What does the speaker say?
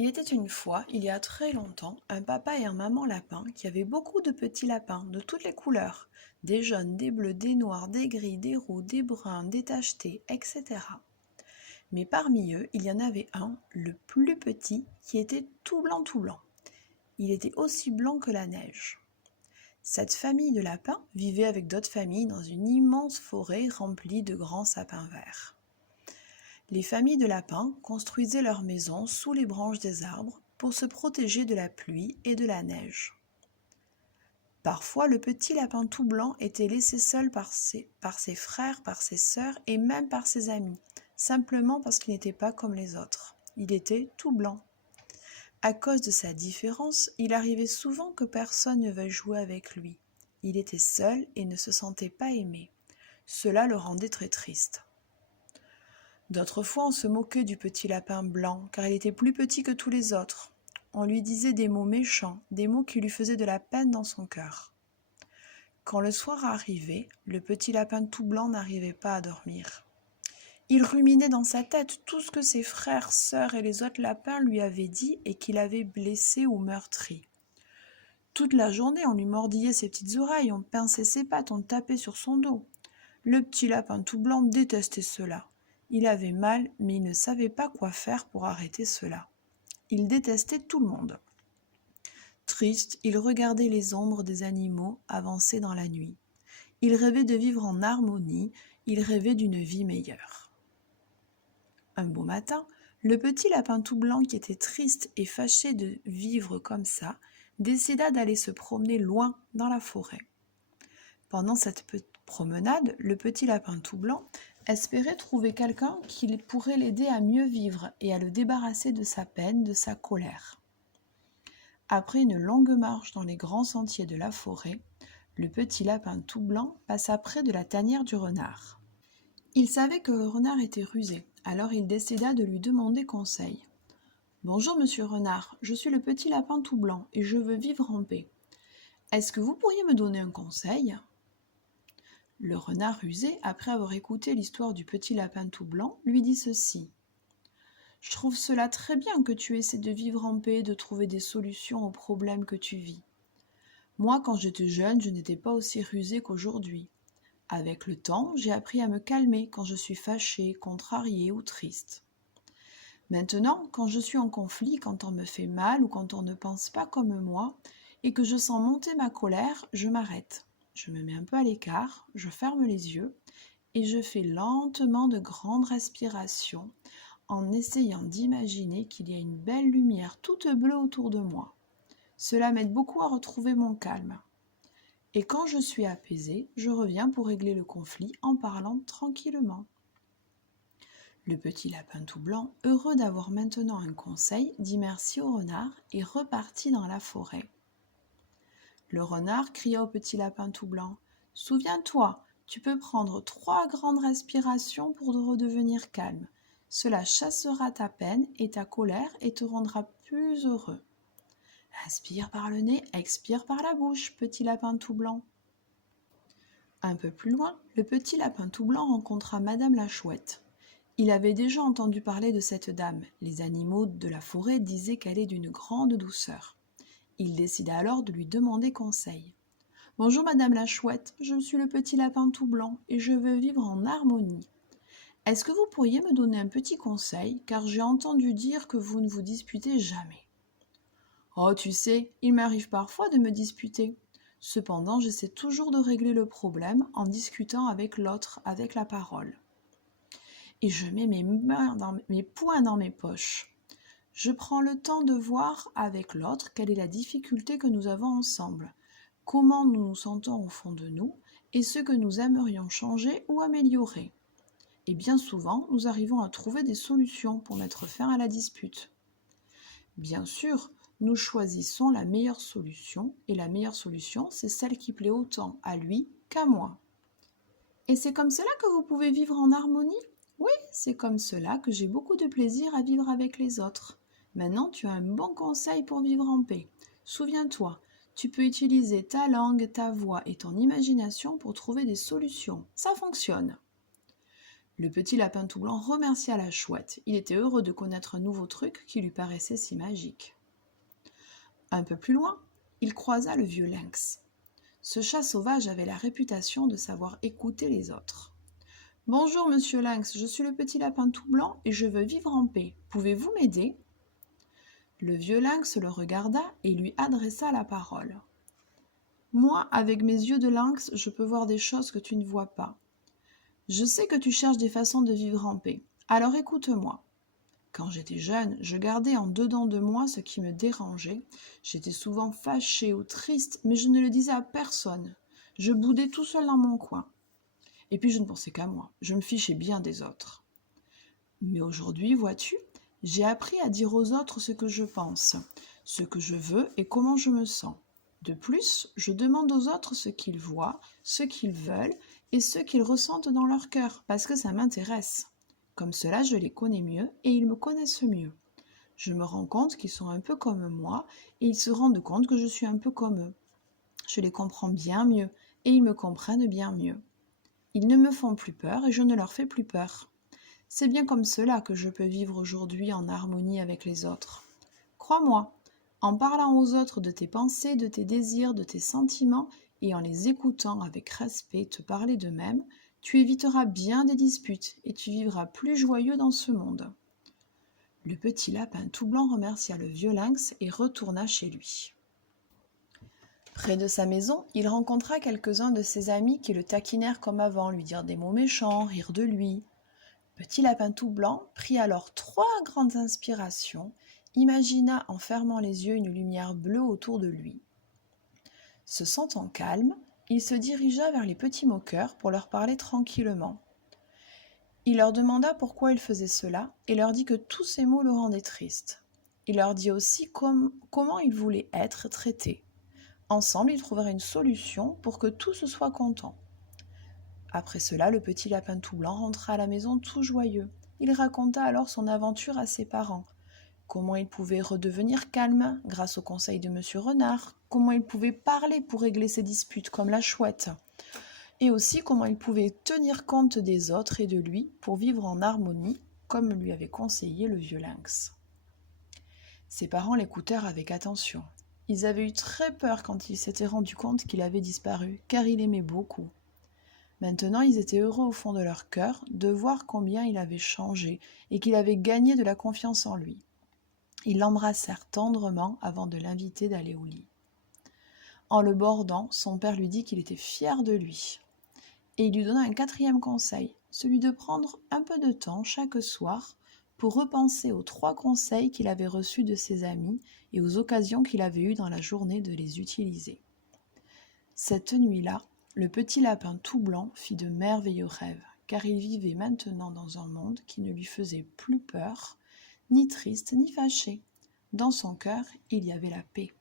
Il était une fois, il y a très longtemps, un papa et un maman lapin qui avaient beaucoup de petits lapins de toutes les couleurs, des jaunes, des bleus, des noirs, des gris, des roux, des bruns, des tachetés, etc. Mais parmi eux, il y en avait un, le plus petit, qui était tout blanc tout blanc. Il était aussi blanc que la neige. Cette famille de lapins vivait avec d'autres familles dans une immense forêt remplie de grands sapins verts. Les familles de lapins construisaient leurs maisons sous les branches des arbres pour se protéger de la pluie et de la neige. Parfois, le petit lapin tout blanc était laissé seul par ses frères, par ses sœurs et même par ses amis, simplement parce qu'il n'était pas comme les autres. Il était tout blanc. À cause de sa différence, il arrivait souvent que personne ne veuille jouer avec lui. Il était seul et ne se sentait pas aimé. Cela le rendait très triste. D'autres fois, on se moquait du petit lapin blanc, car il était plus petit que tous les autres. On lui disait des mots méchants, des mots qui lui faisaient de la peine dans son cœur. Quand le soir arrivait, le petit lapin tout blanc n'arrivait pas à dormir. Il ruminait dans sa tête tout ce que ses frères, sœurs et les autres lapins lui avaient dit et qu'il avait blessé ou meurtri. Toute la journée, on lui mordillait ses petites oreilles, on pinçait ses pattes, on tapait sur son dos. Le petit lapin tout blanc détestait cela. Il avait mal, mais il ne savait pas quoi faire pour arrêter cela. Il détestait tout le monde. Triste, il regardait les ombres des animaux avancer dans la nuit. Il rêvait de vivre en harmonie, il rêvait d'une vie meilleure. Un beau matin, le petit lapin tout blanc qui était triste et fâché de vivre comme ça, décida d'aller se promener loin dans la forêt. Pendant cette promenade, le petit lapin tout blanc espérait trouver quelqu'un qui pourrait l'aider à mieux vivre et à le débarrasser de sa peine, de sa colère. Après une longue marche dans les grands sentiers de la forêt, le petit lapin tout blanc passa près de la tanière du renard. Il savait que le renard était rusé, alors il décida de lui demander conseil. « Bonjour, monsieur renard, je suis le petit lapin tout blanc et je veux vivre en paix. Est-ce que vous pourriez me donner un conseil ?» Le renard rusé, après avoir écouté l'histoire du petit lapin tout blanc, lui dit ceci. « Je trouve cela très bien que tu essaies de vivre en paix et de trouver des solutions aux problèmes que tu vis. Moi, quand j'étais jeune, je n'étais pas aussi rusé qu'aujourd'hui. Avec le temps, j'ai appris à me calmer quand je suis fâché, contrarié ou triste. Maintenant, quand je suis en conflit, quand on me fait mal ou quand on ne pense pas comme moi et que je sens monter ma colère, je m'arrête. Je me mets un peu à l'écart, je ferme les yeux et je fais lentement de grandes respirations en essayant d'imaginer qu'il y a une belle lumière toute bleue autour de moi. Cela m'aide beaucoup à retrouver mon calme. Et quand je suis apaisée, je reviens pour régler le conflit en parlant tranquillement. » Le petit lapin tout blanc, heureux d'avoir maintenant un conseil, dit merci au renard et repartit dans la forêt. Le renard cria au petit lapin tout blanc. « Souviens-toi, tu peux prendre 3 grandes respirations pour redevenir calme. Cela chassera ta peine et ta colère et te rendra plus heureux. Inspire par le nez, expire par la bouche, petit lapin tout blanc. » Un peu plus loin, le petit lapin tout blanc rencontra Madame la Chouette. Il avait déjà entendu parler de cette dame. Les animaux de la forêt disaient qu'elle est d'une grande douceur. Il décida alors de lui demander conseil. « Bonjour Madame la Chouette, je suis le petit lapin tout blanc et je veux vivre en harmonie. Est-ce que vous pourriez me donner un petit conseil, car j'ai entendu dire que vous ne vous disputez jamais. »« Oh, tu sais, il m'arrive parfois de me disputer. Cependant, j'essaie toujours de régler le problème en discutant avec l'autre, avec la parole. Et je mets mes poings dans mes poches. Je prends le temps de voir avec l'autre quelle est la difficulté que nous avons ensemble, comment nous nous sentons au fond de nous et ce que nous aimerions changer ou améliorer. Et bien souvent, nous arrivons à trouver des solutions pour mettre fin à la dispute. Bien sûr, nous choisissons la meilleure solution et la meilleure solution, c'est celle qui plaît autant à lui qu'à moi. Et c'est comme cela que vous pouvez vivre en harmonie ? Oui, c'est comme cela que j'ai beaucoup de plaisir à vivre avec les autres. Maintenant, tu as un bon conseil pour vivre en paix. Souviens-toi, tu peux utiliser ta langue, ta voix et ton imagination pour trouver des solutions. Ça fonctionne. Le petit lapin tout blanc remercia la chouette. Il était heureux de connaître un nouveau truc qui lui paraissait si magique. Un peu plus loin, il croisa le vieux lynx. Ce chat sauvage avait la réputation de savoir écouter les autres. « Bonjour, monsieur lynx, je suis le petit lapin tout blanc et je veux vivre en paix. Pouvez-vous m'aider ?» Le vieux lynx le regarda et lui adressa la parole. « Moi, avec mes yeux de lynx, je peux voir des choses que tu ne vois pas. Je sais que tu cherches des façons de vivre en paix. Alors écoute-moi. Quand j'étais jeune, je gardais en dedans de moi ce qui me dérangeait. J'étais souvent fâchée ou triste, mais je ne le disais à personne. Je boudais tout seul dans mon coin. Et puis je ne pensais qu'à moi. Je me fichais bien des autres. Mais aujourd'hui, vois-tu, j'ai appris à dire aux autres ce que je pense, ce que je veux et comment je me sens. De plus, je demande aux autres ce qu'ils voient, ce qu'ils veulent et ce qu'ils ressentent dans leur cœur, parce que ça m'intéresse. Comme cela, je les connais mieux et ils me connaissent mieux. Je me rends compte qu'ils sont un peu comme moi et ils se rendent compte que je suis un peu comme eux. Je les comprends bien mieux et ils me comprennent bien mieux. Ils ne me font plus peur et je ne leur fais plus peur. C'est bien comme cela que je peux vivre aujourd'hui en harmonie avec les autres. Crois-moi, en parlant aux autres de tes pensées, de tes désirs, de tes sentiments et en les écoutant avec respect te parler d'eux-mêmes, tu éviteras bien des disputes et tu vivras plus joyeux dans ce monde. » Le petit lapin tout blanc remercia le vieux lynx et retourna chez lui. Près de sa maison, il rencontra quelques-uns de ses amis qui le taquinèrent comme avant, lui dirent des mots méchants, rire de lui. Petit lapin tout blanc prit alors 3 grandes inspirations, imagina en fermant les yeux une lumière bleue autour de lui. Se sentant calme, il se dirigea vers les petits moqueurs pour leur parler tranquillement. Il leur demanda pourquoi il faisait cela et leur dit que tous ces mots le rendaient triste. Il leur dit aussi comment il voulait être traité. Ensemble, ils trouvèrent une solution pour que tous soient contents. Après cela, le petit lapin tout blanc rentra à la maison tout joyeux. Il raconta alors son aventure à ses parents. Comment il pouvait redevenir calme grâce au conseil de Monsieur Renard. Comment il pouvait parler pour régler ses disputes comme la chouette. Et aussi comment il pouvait tenir compte des autres et de lui pour vivre en harmonie, comme lui avait conseillé le vieux lynx. Ses parents l'écoutèrent avec attention. Ils avaient eu très peur quand ils s'étaient rendus compte qu'il avait disparu, car il aimait beaucoup. Maintenant, ils étaient heureux au fond de leur cœur de voir combien il avait changé et qu'il avait gagné de la confiance en lui. Ils l'embrassèrent tendrement avant de l'inviter d'aller au lit. En le bordant, son père lui dit qu'il était fier de lui. Et il lui donna un 4e conseil, celui de prendre un peu de temps chaque soir pour repenser aux 3 conseils qu'il avait reçus de ses amis et aux occasions qu'il avait eues dans la journée de les utiliser. Cette nuit-là, le petit lapin tout blanc fit de merveilleux rêves, car il vivait maintenant dans un monde qui ne lui faisait plus peur, ni triste, ni fâché. Dans son cœur, il y avait la paix.